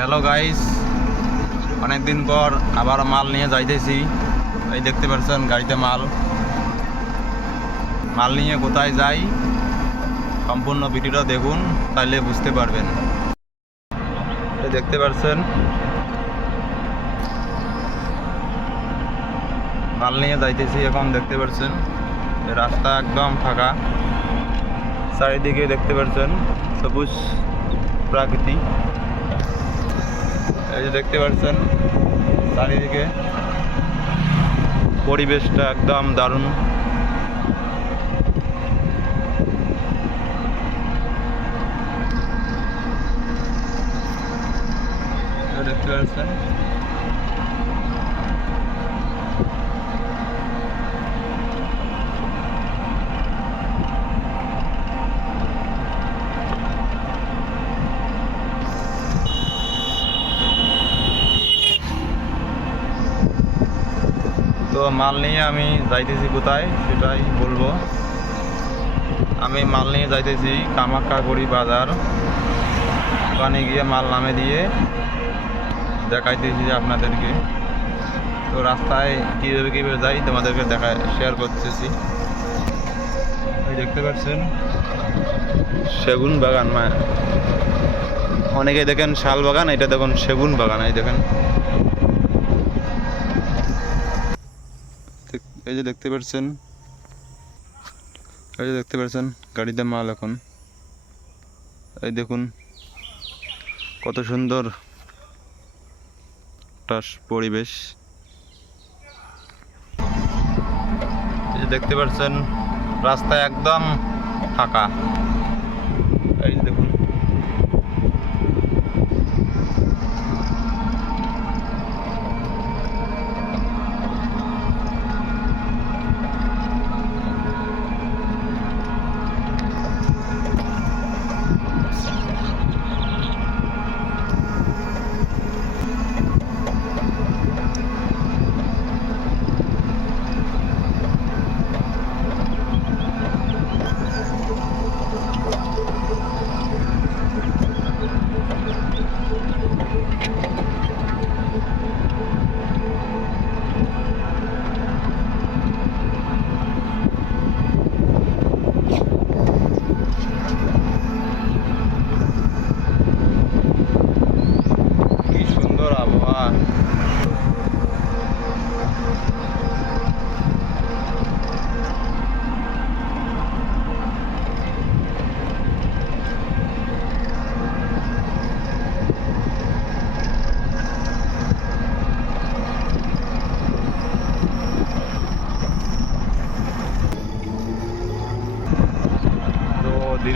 Hello guys অনেকদিন পর আবার মাল নিয়ে যাইতেছি। এই দেখতে পাচ্ছেন গাড়িতে মাল। মাল নিয়ে কোথায় যাই, সম্পূর্ণ ভিডিওটা দেখুন তাহলে বুঝতে পারবেন। দেখতে পাচ্ছেন মাল নিয়ে যাইতেছি এখন, দেখতে পাচ্ছেন রাস্তা একদম ফাঁকা। চারিদিকে দেখতে পাচ্ছেন সবুজ প্রাকৃতিক এই যে দেখতে পাচ্ছেন চারিদিকে পরিবেশটা একদম দারুণ। দেখতে পাচ্ছেন মাল নিয়ে আমি যাইতেছি কোথায় সেটাই বলব। আমি মাল নিয়ে যাইতেছি কামাখ্যাগুড়ি বাজার। ওখানে গিয়ে মাল নামে দিয়ে দেখাইতেছি আপনাদেরকে। তো রাস্তায় কীভাবে কীভাবে যাই তোমাদেরকে দেখা শেয়ার করতেছি। এই দেখতে পাচ্ছেন, সেগুন বাগান মা অনেকে দেখেন শাল বাগান, এটা দেখুন সেগুন বাগান, এই দেখেন দেখ- এই যে দেখতে পাচ্ছেন, এই যে দেখতে পাচ্ছেন গাড়িতে মাল এখন। এই দেখুন, কত সুন্দর টাস পরিবেশ। দেখতে পাচ্ছেন, রাস্তা একদম ফাঁকা।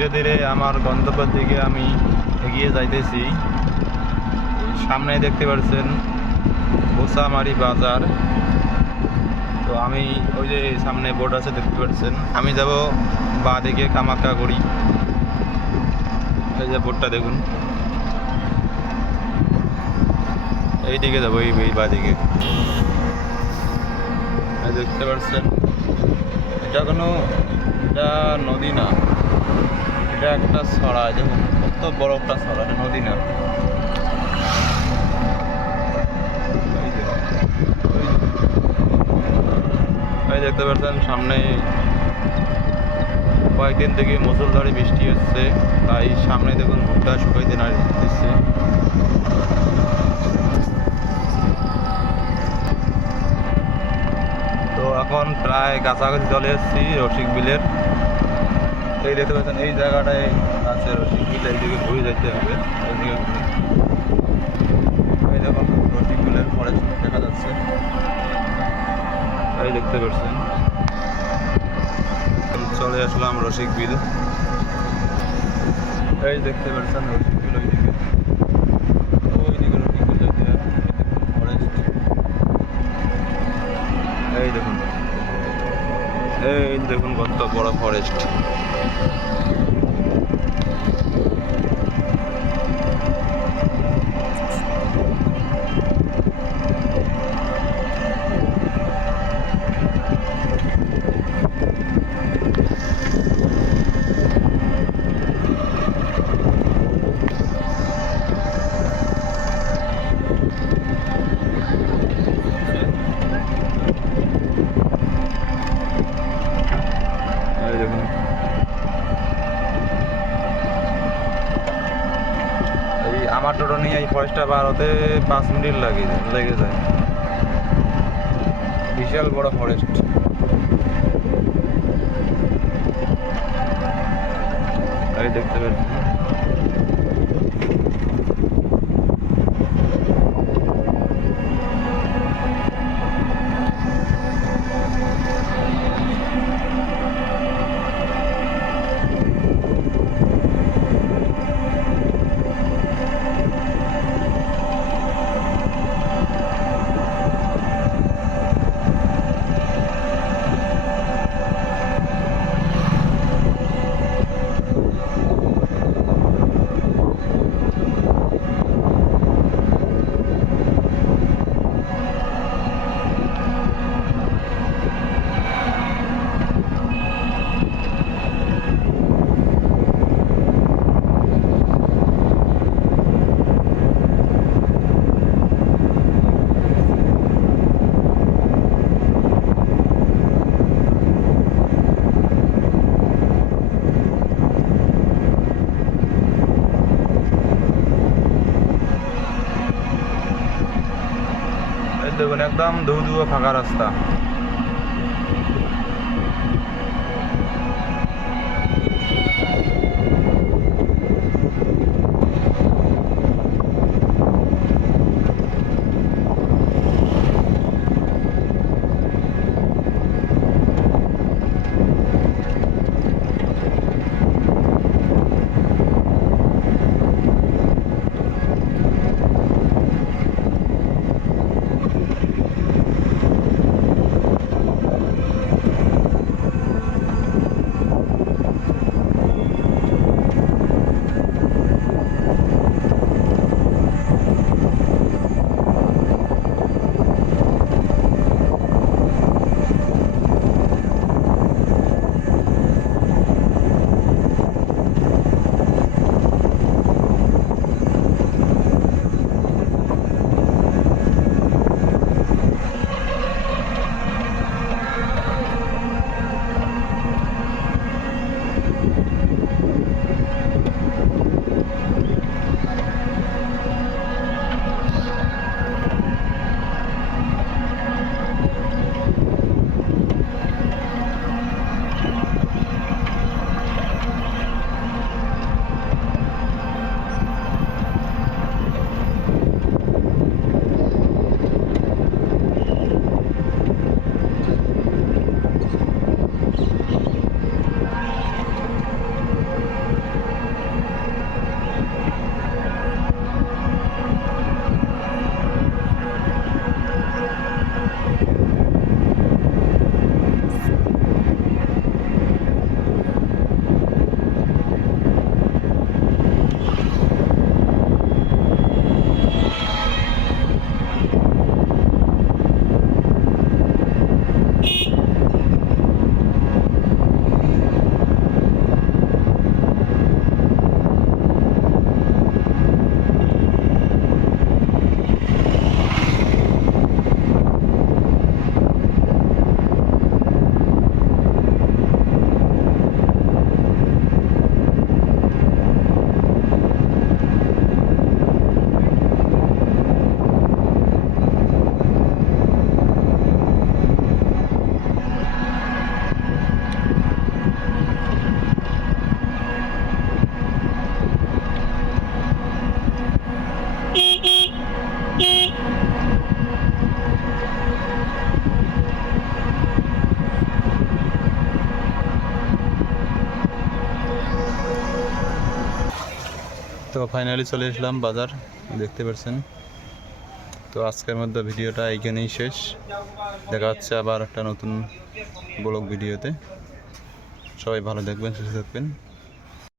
ধীরে ধীরে আমার গন্তব্যের দিকে আমি এগিয়ে যাইতেছি। সামনে দেখতে পাচ্ছেন গোসামারি বাজার। তো আমি ওই যে সামনে বোর্ড আছে দেখতে পাচ্ছেন আমি যাব বা দিকে কামাক্কা করি এই যে বোর্ডটা দেখুন। এই দিকে যাব, এই বা দিকে। দেখতে পাচ্ছেন এটা কোনো, এটা নদী না। এটা একটা ছড়া দেখুন কত বড় একটা ছড়া, এটা নদী না। দেখতে পাচ্ছেন, সামনে কয়েকদিন থেকে মুসলধারে বৃষ্টি হচ্ছে, তাই সামনে দেখুন ভুট্টা শুকাইতে না দিচ্ছে। এখন প্রায় কাছাকাছি চলে এসেছি রসিক বিলের। এই দেখতে পাচ্ছেন, এই জায়গাটায় আছে রসিক বিল এইদিকে ঘুরে যেতে হবে ওইদিকে ঘুরে। এই দেখুন, রসিক বিলের দেখা যাচ্ছে। এই দেখতে পাচ্ছেন। চলে আসলাম রসিক বিল। এই দেখতে পাচ্ছেন রসিক বিল ওইদিকে ওইদিকে রসিক বিল যেতে হবে ফরেস্ট এই দেখুন এই দেখুন কত বড় ফরেস্ট আমার টোটো নিয়ে এই ফরেস্টটা হতে পাঁচ মিনিট লাগে লেগে যায়। বিশাল বড় ফরেস্ট। দেখতে পাচ্ছি একদম ধু ফাঁকা রাস্তা। তো ফাইনালি চলে এসলাম বাজার, দেখতে পাচ্ছেন তো আজকের মধ্যে ভিডিওটা এইখানেই শেষ। দেখা হচ্ছে আবার একটা নতুন ব্লগ ভিডিওতে। সবাই ভালো দেখবেন, সুস্থ থাকবেন।